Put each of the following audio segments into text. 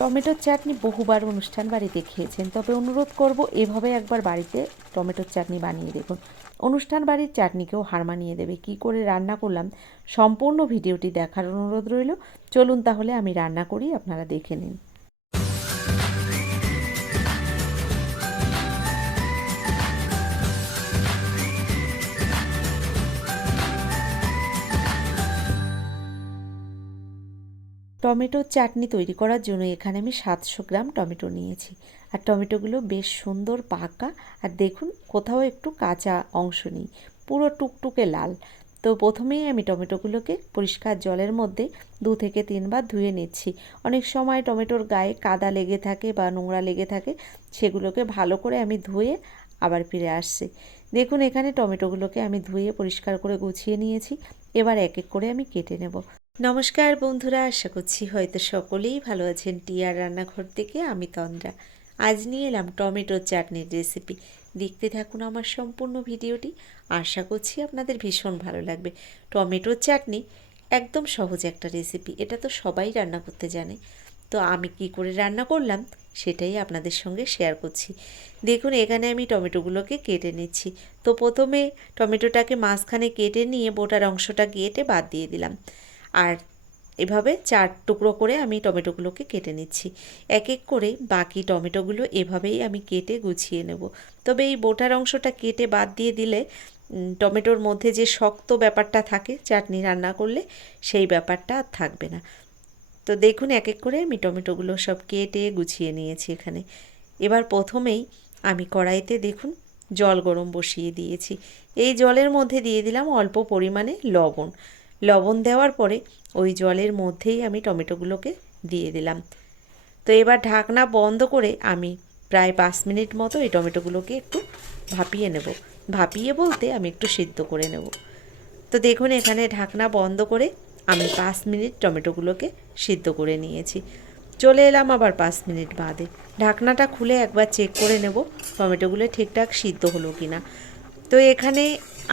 টমেটোর চাটনি বহুবার অনুষ্ঠান বাড়িতে খেয়েছেন, তবে অনুরোধ করব এভাবে একবার বাড়িতে টমেটোর চাটনি বানিয়ে দেখুন। অনুষ্ঠান বাড়ির চাটনিকেও হার মানিয়ে দেবে। কী করে রান্না করলাম সম্পূর্ণ ভিডিওটি দেখার অনুরোধ রইল। চলুন তাহলে আমি রান্না করি, আপনারা দেখে নিন। টমেটোর চাটনি তৈরি করার জন্য এখানে আমি 700 গ্রাম টমেটো নিয়েছি। আর টমেটোগুলো বেশ সুন্দর পাকা, আর দেখুন কোথাও একটু কাঁচা অংশ নেই, পুরো টুকটুকে লাল। তো প্রথমেই আমি টমেটোগুলোকে পরিষ্কার জলের মধ্যে 2 থেকে 3 বার ধুয়ে নিচ্ছি। অনেক সময় টমেটোর গায়ে কাদা লেগে থাকে বা নোংরা লেগে থাকে, সেগুলোকে ভালো করে আমি ধুয়ে আবার ফিরে আসছি। দেখুন এখানে টমেটোগুলোকে আমি ধুয়ে পরিষ্কার করে গুছিয়ে নিয়েছি। এবার এক এক করে আমি কেটে নেব। নমস্কার বন্ধুরা, আশা করছি হয়তো সকলেই ভালো আছেন। টিয়ার রান্নাঘর থেকে আমি তন্দ্রা। আজ নিয়ে এলাম টমেটোর চাটনির রেসিপি। দেখতে থাকুন আমার সম্পূর্ণ ভিডিওটি, আশা করছি আপনাদের ভীষণ ভালো লাগবে। টমেটোর চাটনি একদম সহজ একটা রেসিপি, এটা তো সবাই রান্না করতে জানে। তো আমি কি করে রান্না করলাম সেটাই আপনাদের সঙ্গে শেয়ার করছি। দেখুন এখানে আমি টমেটোগুলোকে কেটে নিচ্ছি। তো প্রথমে টমেটোটাকে মাঝখানে কেটে নিয়ে বোটার অংশটা কেটে বাদ দিয়ে দিলাম। আর এভাবে 4 টুকরো করে আমি টমেটোগুলোকে কেটে নিচ্ছি। এক এক করে বাকি টমেটোগুলো এভাবেই আমি কেটে গুছিয়ে নেব। তবে এই বোটার অংশটা কেটে বাদ দিয়ে দিলে টমেটোর মধ্যে যে শক্ত ব্যাপারটা থাকে চাটনি রান্না করলে, সেই ব্যাপারটা আর থাকবে না। তো দেখুন এক এক করে আমি টমেটোগুলো সব কেটে গুছিয়ে নিয়েছি এখানে। এবার প্রথমেই আমি কড়াইতে দেখুন জল গরম বসিয়ে দিয়েছি। এই জলের মধ্যে দিয়ে দিলাম অল্প পরিমাণে লবণ। লবণ দেওয়ার পরে ওই জলের মধ্যেই আমি টমেটোগুলোকে দিয়ে দিলাম। তো এবার ঢাকনা বন্ধ করে আমি প্রায় 5 মিনিট মতো এই টমেটোগুলোকে একটু ভাপিয়ে নেব। ভাপিয়ে বলতে আমি একটু সিদ্ধ করে নেব। তো দেখুন এখানে ঢাকনা বন্ধ করে আমি 5 মিনিট টমেটোগুলোকে সিদ্ধ করে নিয়েছি। চলে এলাম আবার 5 মিনিট বাদে। ঢাকনাটা খুলে একবার চেক করে নেব টমেটোগুলো ঠিকঠাক সিদ্ধ হলো কি না। তো এখানে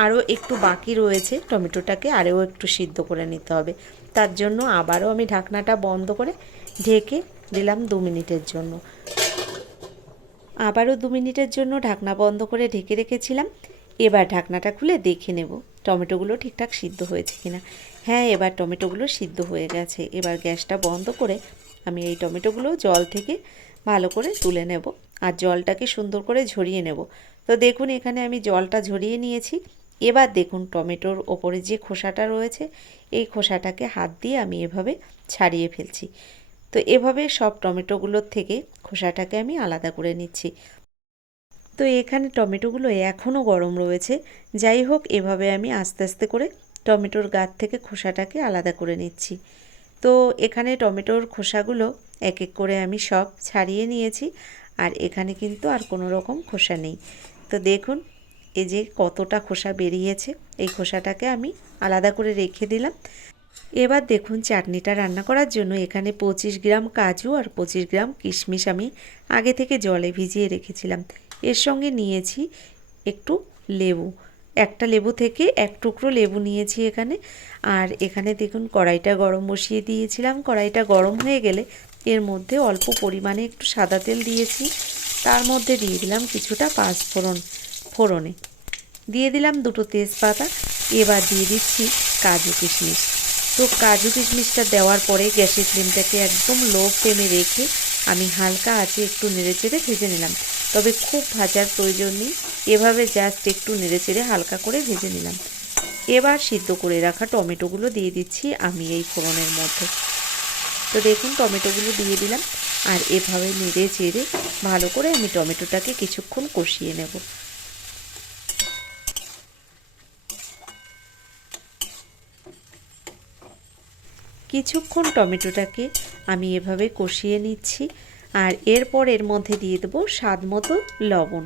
আরও একটু বাকি রয়েছে, টমেটোটাকে আরও একটু সিদ্ধ করে নিতে হবে। তার জন্য আবারও আমি ঢাকনাটা বন্ধ করে ঢেকে দিলাম 2 মিনিটের জন্য। আবারও 2 মিনিটের জন্য ঢাকনা বন্ধ করে ঢেকে রেখেছিলাম। এবার ঢাকনাটা খুলে দেখে নেব টমেটোগুলো ঠিকঠাক সিদ্ধ হয়েছে কিনা। হ্যাঁ, এবার টমেটোগুলো সিদ্ধ হয়ে গেছে। এবার গ্যাসটা বন্ধ করে আমি এই টমেটোগুলো জল থেকে ভালো করে তুলে নেব আর জলটাকে সুন্দর করে ঝরিয়ে নেব। তো দেখুন এখানে আমি জলটা ঝরিয়ে নিয়েছি। এবার দেখুন টমেটোর ওপরে যে খোসাটা রয়েছে, এই খোসাটাকে হাত দিয়ে আমি এভাবে ছাড়িয়ে ফেলছি। তো এভাবে সব টমেটোগুলোর থেকে খোসাটাকে আমি আলাদা করে নিচ্ছি। তো এখানে টমেটোগুলো এখনও গরম রয়েছে। যাই হোক, এভাবে আমি আস্তে আস্তে করে টমেটোর গাছ থেকে খোসাটাকে আলাদা করে নিচ্ছি। তো এখানে টমেটোর খোসাগুলো এক এক করে আমি সব ছাড়িয়ে নিয়েছি। আর এখানে কিন্তু আর কোনো রকম খোসা নেই। তো দেখুন এই যে কতটা খোসা বেরিয়েছে, এই খোসাটাকে আমি আলাদা করে রেখে দিলাম। এবার দেখুন চাটনিটা রান্না করার জন্য এখানে 25 গ্রাম কাজু আর 25 গ্রাম কিশমিশ আমি আগে থেকে জলে ভিজিয়ে রেখেছিলাম। এর সঙ্গে নিয়েছি একটু লেবু, একটা লেবু থেকে এক টুকরো লেবু নিয়েছি এখানে। আর এখানে দেখুন কড়াইটা গরম বসিয়ে দিয়েছিলাম। কড়াইটা গরম হয়ে গেলে এর মধ্যে অল্প পরিমাণে একটু সাদা তেল দিয়েছি। তার মধ্যে দিয়ে দিলাম কিছুটা পাঁচফোড়ন, ফোড়নে দিয়ে দিলাম 2টো তেজপাতা। এবার দিয়ে দিচ্ছি কাজু কিশমিশ। তো কাজু কিশমিশটা দেওয়ার পরে গ্যাসের ফ্লেমটাকে একদম লো ফ্লেমে রেখে আমি হালকা আঁচে একটু নেড়েচেড়ে ভেজে নিলাম। তবে খুব ভাজার প্রয়োজন নেই, এভাবে জাস্ট একটু নেড়েচেড়ে হালকা করে ভেজে নিলাম। এবার সিদ্ধ করে রাখা টমেটোগুলো দিয়ে দিচ্ছি আমি এই ফোড়নের মধ্যে। তো দেখুন টমেটোগুলো দিয়ে দিলাম আর এভাবে নেড়ে চেড়ে ভালো করে আমি টমেটোটাকে কিছুক্ষণ কষিয়ে নেব। কিছুক্ষণ টমেটোটাকে আমি এভাবে কষিয়ে নিচ্ছি। আর এরপর এর মধ্যে দিয়ে দেবো স্বাদ মতো লবণ।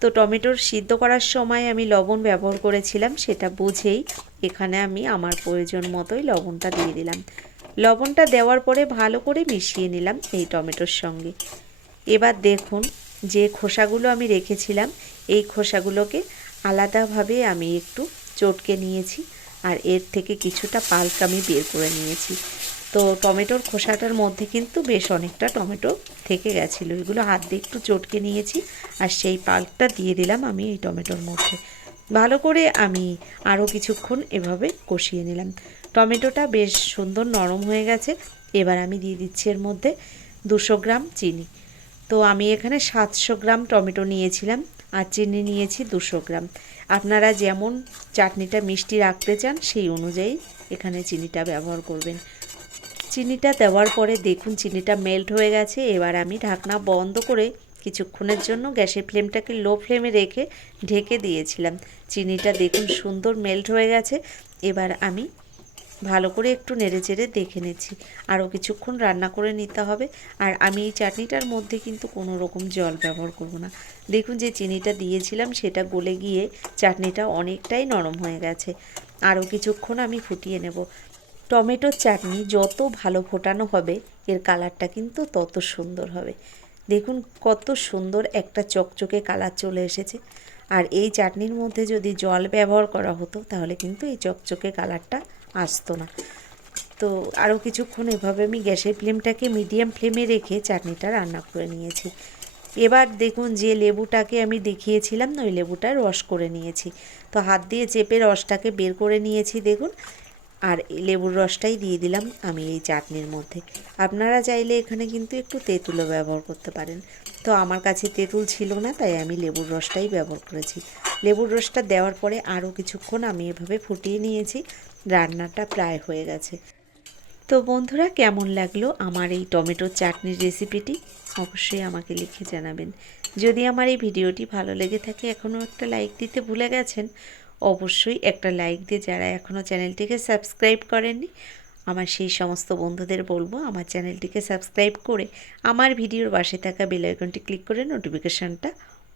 তো টমেটোর সিদ্ধ করার সময় আমি লবণ ব্যবহার করেছিলাম, সেটা বুঝেই এখানে আমি আমার প্রয়োজন মতোই লবণটা দিয়ে দিলাম। লবণটা দেওয়ার পরে ভালো করে মিশিয়ে নিলাম এই টমেটোর সঙ্গে। এবার দেখুন যে খোসাগুলো আমি রেখেছিলাম, এই খোসাগুলোকে আলাদাভাবে আমি একটু চটকে নিয়েছি আর এর থেকে কিছুটা পাল্প আমি বের করে নিয়েছি। তো টমেটোর খোসাটার মধ্যে কিন্তু বেশ অনেকটা টমেটো থেকে গেছিলো, এগুলো হাত দিয়ে একটু চটকে নিয়েছি আর সেই পাল্পটা দিয়ে দিলাম আমি এই টমেটোর মধ্যে। ভালো করে আমি আরও কিছুক্ষণ এভাবে কষিয়ে নিলাম। টমেটোটা বেশ সুন্দর নরম হয়ে গেছে। এবার আমি দিয়ে দিচ্ছি এর মধ্যে 200 গ্রাম চিনি। তো আমি এখানে 700 গ্রাম টমেটো নিয়েছিলাম আর চিনি নিয়েছি 200 গ্রাম। আপনারা যেমন চাটনিটা মিষ্টি রাখতে চান সেই অনুযায়ী এখানে চিনিটা ব্যবহার করবেন। চিনিটা দেওয়ার পরে দেখুন চিনিটা মেল্ট হয়ে গেছে। এবার আমি ঢাকনা বন্ধ করে কিছুক্ষণের জন্য গ্যাসের ফ্লেমটাকে লো ফ্লেমে রেখে ঢেকে দিয়েছিলাম। চিনিটা দেখুন সুন্দর মেল্ট হয়ে গেছে। এবার আমি ভালো করে একটু নেড়েচেড়ে দেখে নিচ্ছি, আরও কিছুক্ষণ রান্না করে নিতে হবে। আর আমি এই চাটনিটার মধ্যে কিন্তু কোনো রকম জল ব্যবহার করব না। দেখুন যে চিনিটা দিয়েছিলাম সেটা গলে গিয়ে চাটনিটা অনেকটাই নরম হয়ে গেছে। আরও কিছুক্ষণ আমি ফুটিয়ে নেব। টমেটোর চাটনি যত ভালো ফোটানো হবে এর কালারটা কিন্তু তত সুন্দর হবে। দেখুন কত সুন্দর একটা চকচকে কালার চলে এসেছে। আর এই চাটনির মধ্যে যদি জল ব্যবহার করা হতো তাহলে কিন্তু এই চকচকে কালারটা আসতো না। তো আরও কিছুক্ষণ এভাবে আমি গ্যাসের ফ্লেমটাকে মিডিয়াম ফ্লেমে রেখে চাটনিটা রান্না করে নিয়েছি। এবার দেখুন যে লেবুটাকে আমি দেখিয়েছিলাম ওই লেবুটার রস করে নিয়েছি। তো হাত দিয়ে চেপে রসটাকে বের করে নিয়েছি দেখুন। আর লেবুর রসটাই দিয়ে দিলাম আমি এই চাটনির মধ্যে। আপনারা চাইলে এখানে কিন্তু একটু তেঁতুলও ব্যবহার করতে পারেন। তো আমার কাছে তেঁতুল ছিল না তাই আমি লেবুর রসটাই ব্যবহার করেছি। লেবুর রসটা দেওয়ার পরে আরও কিছুক্ষণ আমি এভাবে ফুটিয়ে নিয়েছি। রান্নাটা প্রায় হয়ে গেছে। তো বন্ধুরা কেমন লাগলো আমার এই টমেটোর চাটনির রেসিপিটি অবশ্যই আমাকে লিখে জানাবেন। যদি আমার এই ভিডিওটি ভালো লেগে থাকে এখনও একটা লাইক দিতে ভুলে গেছেন, অবশ্যই একটা লাইক দিয়ে যারা এখনও চ্যানেলটিকে সাবস্ক্রাইব করেননি আমার সেই সমস্ত বন্ধুদের বলবো আমার চ্যানেলটিকে সাবস্ক্রাইব করে আমার ভিডিওর পাশে থাকা বেল আইকনটি ক্লিক করে নোটিফিকেশানটা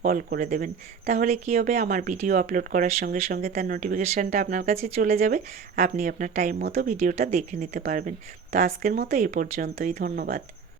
অল করে দেবেন। তাহলে কী হবে, আমার ভিডিও আপলোড করার সঙ্গে সঙ্গে তার নোটিফিকেশানটা আপনার কাছে চলে যাবে, আপনি আপনার টাইম মতো ভিডিওটা দেখে নিতে পারবেন। তো আজকের মতো এই পর্যন্তই, ধন্যবাদ।